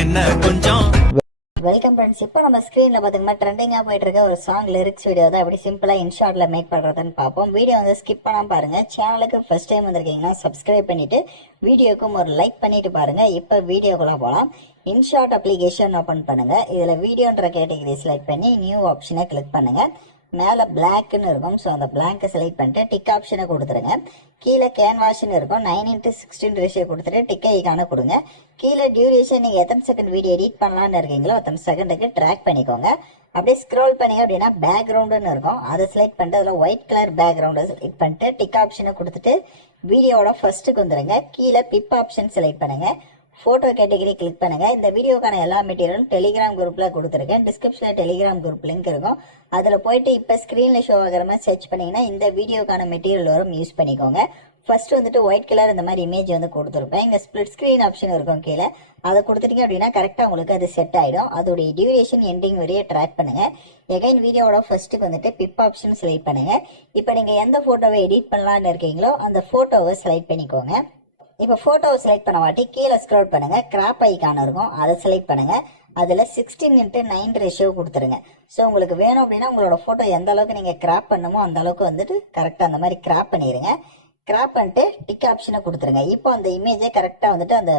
என்ன கொஞ்சம். Welcome friends. இப்போ நம்ம ஸ்க்ரீனில் பார்த்தீங்கன்னா ட்ரெண்டிங்காக போயிட்டு இருக்க ஒரு சாங் லிரிக்ஸ் வீடியோ தான் எப்படி சிம்பிளாக இன்ஷார்ட்டில் மேக் பண்ணுறதுன்னு பார்ப்போம். வீடியோ வந்து ஸ்கிப் பண்ணாமல் பாருங்கள். சேனலுக்கு ஃபர்ஸ்ட் டைம் வந்திருக்கீங்கன்னா சப்ஸ்கிரைப் பண்ணிவிட்டு வீடியோக்கும் ஒரு லைக் பண்ணிவிட்டு பாருங்கள். இப்போ வீடியோக்குள்ளே போகலாம். இன்ஷார்ட் அப்ளிகேஷன் ஓப்பன் பண்ணுங்கள். இதில் வீடியோன்ற கேட்டகரி செலக்ட் பண்ணி நியூ ஆப்ஷனை கிளிக் பண்ணுங்கள். மேலே பிளாக்னு இருக்கும். ஸோ அந்த பிளாங்கை செலக்ட் பண்ணிட்டு டிக் ஆப்ஷனை கொடுத்துருங்க. கீழே கேன்வாஷ்னு இருக்கும். 9:16 ரேஷியோ கொடுத்துட்டு டிக் ஐக்கான கொடுங்க. கீழே டியூரேஷன் நீங்கள் எத்தனை செகண்ட் வீடியோ எடிட் பண்ணலான்னு இருக்கீங்களோ அத்தனை செகண்டுக்கு ட்ராக் பண்ணிக்கோங்க. அப்படியே ஸ்க்ரோல் பண்ணிங்க அப்படின்னா பேக்ரவுண்டுன்னு இருக்கும். அதை செலக்ட் பண்ணிட்டு அதில் ஒயிட் கலர் பேக்ரவுண்டை செலக்ட் பண்ணிட்டு டிக் ஆப்ஷனை கொடுத்துட்டு வீடியோவோட ஃபர்ஸ்ட்டுக்கு வந்துடுங்க. கீழே பிப் ஆப்ஷன் செலக்ட் பண்ணுங்கள். ஃபோட்டோ கேட்டகரி கிளிக் பண்ணுங்கள். இந்த வீடியோக்கான எல்லா மெட்டீரியலும் டெலிகிராம் குரூப்பில் கொடுத்துருக்கேன். டிஸ்கிரிப்ஷனில் டெலிகிராம் குரூப் லிங்க் இருக்கும். அதில் போயிட்டு இப்போ ஸ்க்ரீனில் ஷோ ஆகிற மாதிரி சர்ச் பண்ணிங்கன்னா இந்த வீடியோக்கான மெட்டீரியல் வரும். யூஸ் பண்ணிக்கோங்க. ஃபர்ஸ்ட் வந்துட்டு ஒயிட் கலர் இந்த மாதிரி இமேஜ் வந்து கொடுத்துருப்பேன். இங்கே ஸ்ப்ளிட் ஸ்க்ரீன் ஆப்ஷன் இருக்கும் கீழே. அதை கொடுத்துட்டீங்க அப்படின்னா கரெக்டாக உங்களுக்கு அது செட் ஆகிடும். அதோடைய டியூரேஷன் எண்டிங் வரையே ட்ராக் பண்ணுங்கள். எகைன் வீடியோவோட ஃபர்ஸ்ட்டுக்கு வந்துட்டு பிப் ஆப்ஷன் செலக்ட் பண்ணுங்கள். இப்போ நீங்கள் எந்த ஃபோட்டோவை எடிட் பண்ணலான்னு இருக்கீங்களோ அந்த ஃபோட்டோவை செலக்ட் பண்ணிக்கோங்க. இப்போ ஃபோட்டோவை செலக்ட் பண்ண வாட்டி கீழே ஸ்க்ரோல் பண்ணுங்கள். கிராப் ஐக்கான இருக்கும். அதை செலக்ட் பண்ணுங்கள். அதில் 16:9 ரேஷியோ கொடுத்துருங்க. ஸோ உங்களுக்கு வேணும் அப்படின்னா உங்களோட ஃபோட்டோ எந்த அளவுக்கு நீங்கள் கிராப் பண்ணுமோ அந்த அளவுக்கு வந்துட்டு கரெக்டாக அந்த மாதிரி கிராப் பண்ணிடுங்க. கிராப் பண்ணிட்டு டிக் ஆப்ஷனை கொடுத்துருங்க. இப்போ அந்த இமேஜே கரெக்டாக வந்துட்டு அந்த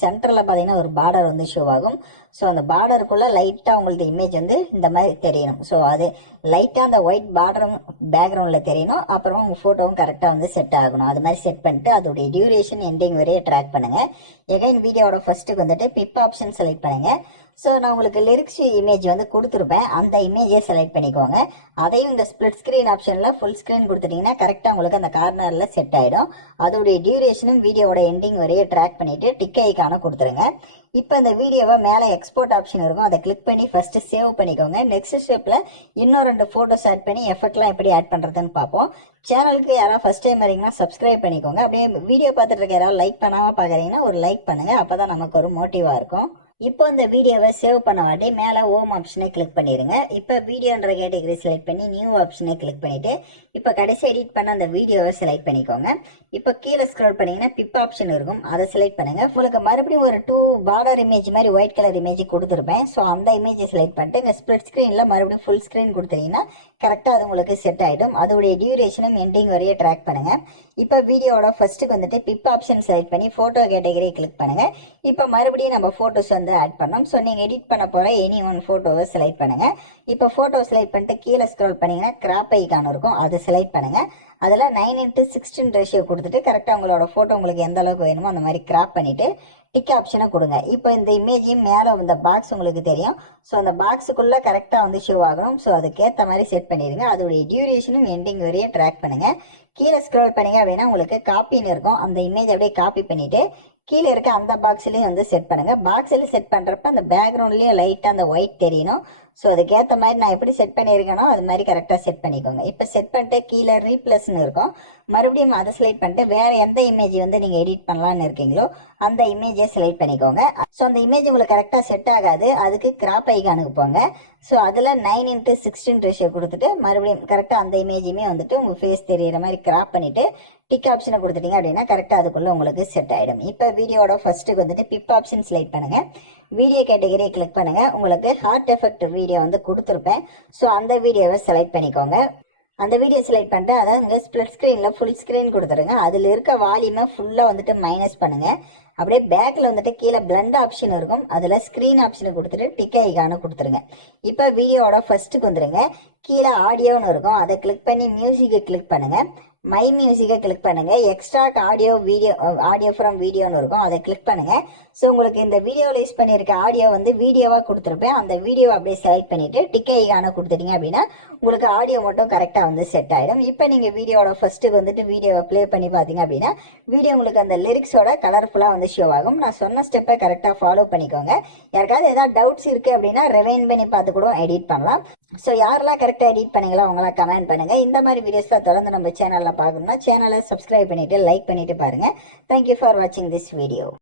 சென்டரில் பார்த்தீங்கன்னா ஒரு பார்டர் வந்து ஷோ ஆகும். ஸோ அந்த பார்டருக்குள்ளே லைட்டாக உங்களுக்கு இமேஜ் வந்து இந்த மாதிரி தெரியணும். ஸோ அது லைட்டாக அந்த ஒயிட் பார்டரும் பேக்ரவுண்டில் தெரியணும். அப்புறமா உங்கள் ஃபோட்டோவும் கரெக்டாக வந்து செட் ஆகணும். அது மாதிரி செட் பண்ணிட்டு அதோடைய டியூரேஷன் எண்டிங் வரையே ட்ராக் பண்ணுங்கள். எகைன் வீடியோட ஃபர்ஸ்ட்டுக்கு வந்துட்டு பிப் ஆப்ஷன் செலக்ட் பண்ணுங்கள். ஸோ நான் உங்களுக்கு லிரிக்ஸ் இமேஜ் வந்து கொடுத்துருப்பேன். அந்த இமேஜை செலக்ட் பண்ணிக்கோங்க. அதையும் இந்த ஸ்ப்ளிட் ஸ்க்ரீன் ஆப்ஷனில் ஃபுல் ஸ்க்ரீன் கொடுத்துட்டிங்கன்னா கரெக்டாக உங்களுக்கு அந்த கார்னரில் செட் ஆகிடும். அதோடைய டியூரேஷனும் வீடியோட எண்டிங் வரையே ட்ராக் பண்ணிவிட்டு டிக் ஐக்கான கொடுத்துருங்க. இப்போ இந்த வீடியோவை மேலே எக்ஸ்போர்ட் ஆப்ஷன் இருக்கும். அதை கிளிக் பண்ணி ஃபர்ஸ்ட் சேவ் பண்ணிக்கோங்க. நெக்ஸ்ட் ஸ்டெப்பில் இன்னும் 2 ஃபோட்டோஸ் ஆட் பண்ணி எஃபெக்ட்லாம் எப்படி ஆட் பண்ணுறதுன்னு பார்ப்போம். சேனலுக்கு யாராவது ஃபர்ஸ்ட் டைம் வரீங்கன்னா சப்ஸ்கிரைப் பண்ணிக்கோங்க. அப்படியே வீடியோ பார்த்துட்டு இருக்க யாராவது லைக் பண்ணாமல் பார்க்குறீங்கன்னா ஒரு லைக் பண்ணுங்கள். அப்போ தான் நமக்கு ஒரு மோட்டிவாக இருக்கும். இப்போ இந்த வீடியோவை சேவ் பண்ண வாட்டி மேலே ஹோம் ஆப்ஷனை கிளிக் பண்ணிடுங்க. இப்போ வீடியோன்ற கேட்டகரி செலக்ட் பண்ணி நியூ ஆப்ஷனை கிளிக் பண்ணிவிட்டு இப்போ கடைசி எடிட் பண்ண அந்த வீடியோவை செலக்ட் பண்ணிக்கோங்க. இப்போ கீழே ஸ்க்ரோல் பண்ணிங்கன்னா பிப் ஆப்ஷன் இருக்கும். அதை செலக்ட் பண்ணுங்கள். உங்களுக்கு மறுபடியும் ஒரு 2 பார்டர் இமேஜ் மாதிரி ஒயிட் கலர் இமேஜ் கொடுத்துருப்பேன். ஸோ அந்த இமேஜை செலக்ட் பண்ணிட்டு இந்த ஸ்ப்ளிட் ஸ்க்ரீனில் மறுபடியும் ஃபுல் ஸ்க்ரீன் கொடுத்தீங்கன்னா கரெக்டாக அது உங்களுக்கு செட் ஆகிடும். அதோடைய டியூரேஷனும் எண்டிங் வரையே ட்ராக் பண்ணுங்கள். இப்போ வீடியோவோட ஃபர்ஸ்ட்டுக்கு வந்துட்டு பிப் ஆப்ஷன் செலக்ட் பண்ணி ஃபோட்டோ கேட்டகரி கிளிக் பண்ணுங்கள். இப்போ மறுபடியும் நம்ம ஃபோட்டோஸ் வந்து ஆட் பண்ணோம். ஸோ நீங்கள் எடிட் பண்ண போகிற எனி ஒன் ஃபோட்டோவை செலக்ட் பண்ணுங்கள். இப்போ ஃபோட்டோ செலக்ட் பண்ணிட்டு கீழே ஸ்க்ரோல் பண்ணிங்கன்னா கிராப் ஐக்கான இருக்கும். அதை செலக்ட் பண்ணுங்கள். அதில் 9:16 ரேஷியோ கொடுத்துட்டு கரெக்டாக உங்களோட ஃபோட்டோ உங்களுக்கு எந்த அளவுக்கு வேணுமோ அந்த மாதிரி கிராப் பண்ணிவிட்டு டிக் ஆப்ஷனை கொடுங்க. இப்போ இந்த இமேஜையும் மேலே இந்த பாக்ஸ் உங்களுக்கு தெரியும். ஸோ அந்த பாக்ஸுக்குள்ளே கரெக்டாக வந்து ஷோ ஆகணும். ஸோ அதுக்கேற்ற மாதிரி செட் பண்ணிடுங்க. அதோடைய டியூரேஷனும் எண்டிங் வரையே ட்ராக் பண்ணுங்கள். கீழே ஸ்க்ரோல் பண்ணிங்க அப்படின்னா உங்களுக்கு காப்பின்னு இருக்கும். அந்த இமேஜ் அப்படியே காப்பி பண்ணிவிட்டு கீழே இருக்க அந்த பாக்ஸ்லேயும் வந்து செட் பண்ணுங்கள். பாக்ஸில் செட் பண்ணுறப்ப அந்த பேக்ரவுண்ட்லேயே லைட்டாக அந்த ஒயிட் தெரியணும். ஸோ அதுக்கேற்ற மாதிரி நான் எப்படி செட் பண்ணியிருக்கேனோ அது மாதிரி கரெக்டாக செட் பண்ணிக்கோங்க. இப்போ செட் பண்ணிட்டு கீழே ரீப்ளஸ்ன்னு இருக்கும். மறுபடியும் அதை செலக்ட் பண்ணிட்டு வேறு எந்த இமேஜ் வந்து நீங்கள் எடிட் பண்ணலான்னு இருக்கீங்களோ அந்த இமேஜை செலக்ட் பண்ணிக்கோங்க. ஸோ அந்த இமேஜ் உங்களுக்கு கரெக்டாக செட் ஆகாது. அதுக்கு கிராப் ஐக்கானுக்கு போங்க. ஸோ அதில் 9:16 ரேஷியோ கொடுத்துட்டு மறுபடியும் கரெக்டாக அந்த இமேஜுமே வந்துட்டு உங்கள் ஃபேஸ் தெரிகிற மாதிரி கிராப் பண்ணிவிட்டு டிக் ஆப்ஷனை கொடுத்துட்டீங்க அப்படின்னா கரெக்டாக அதுக்குள்ளே உங்களுக்கு செட் ஆகிடும். இப்போ வீடியோட ஃபர்ஸ்ட்டுக்கு வந்துட்டு பிப் ஆப்ஷன் செலக்ட் பண்ணுங்கள். வீடியோ கேட்டகரியை கிளிக் பண்ணுங்கள். உங்களுக்கு ஹார்ட் எஃபெக்ட் வீடியோ வந்து கொடுத்துருப்பேன். ஸோ அந்த வீடியோவை செலக்ட் பண்ணிக்கோங்க. அந்த வீடியோ செலக்ட் பண்ணிட்டு அதாவது ஸ்ப்ளிட் ஸ்க்ரீனில் ஃபுல் ஸ்க்ரீன் கொடுத்துருங்க. அதில் இருக்க வால்யூமை ஃபுல்லாக வந்துட்டு மைனஸ் பண்ணுங்கள். அப்படியே பேக்கில் வந்துட்டு கீழே பிளண்ட் ஆப்ஷன் இருக்கும். அதில் ஸ்க்ரீன் ஆப்ஷனை கொடுத்துட்டு டிக் ஐக்கான கொடுத்துருங்க. இப்போ வீடியோவோட ஃபர்ஸ்ட்டுக்கு வந்துடுங்க. கீழே ஆடியோன்னு இருக்கும். அதை கிளிக் பண்ணி மியூசிக்கை கிளிக் பண்ணுங்கள். மை மியூசிக்கை கிளிக் பண்ணுங்கள். எக்ஸ்ட்ராக்ட் ஆடியோ ஃப்ரம் வீடியோன்னு இருக்கும். அதை கிளிக் பண்ணுங்கள். ஸோ உங்களுக்கு இந்த வீடியோவில் யூஸ் பண்ணியிருக்க ஆடியோ வந்து வீடியோவாக கொடுத்துருப்பேன். அந்த வீடியோவை அப்படியே செலக்ட் பண்ணிவிட்டு டிக் ஐக்கான கொடுத்துட்டீங்க அப்படின்னா உங்களுக்கு ஆடியோ மட்டும் கரெக்டாக வந்து செட் ஆகிடும். இப்போ நீங்கள் வீடியோவோட ஃபர்ஸ்ட்டுக்கு வந்துட்டு வீடியோவை ப்ளே பண்ணி பார்த்தீங்க அப்படின்னா வீடியோ உங்களுக்கு அந்த லிரிக்ஸோட கலர்ஃபுல்லாக வந்து ஷோ ஆகும். நான் சொன்ன ஸ்டெப்பை கரெக்டாக ஃபாலோ பண்ணிக்கோங்க. யாருக்காவது ஏதாவது டவுட்ஸ் இருக்குது அப்படின்னா ரிவைண்ட் பண்ணி பார்த்து கூட எடிட் பண்ணலாம். ஸோ யாரெல்லாம் கரெக்டாக எடிட் பண்ணீங்களோ அவங்களாம் கமெண்ட் பண்ணுங்கள். இந்த மாதிரி வீடியோஸ்லாம் தொடர்ந்து நம்ம சேனலில் பார்க்கணும்னா சேனலை சப்ஸ்கிரைப் பண்ணிவிட்டு லைக் பண்ணிவிட்டு பாருங்கள். தேங்க்யூ ஃபார் வாட்சிங் திஸ் வீடியோ.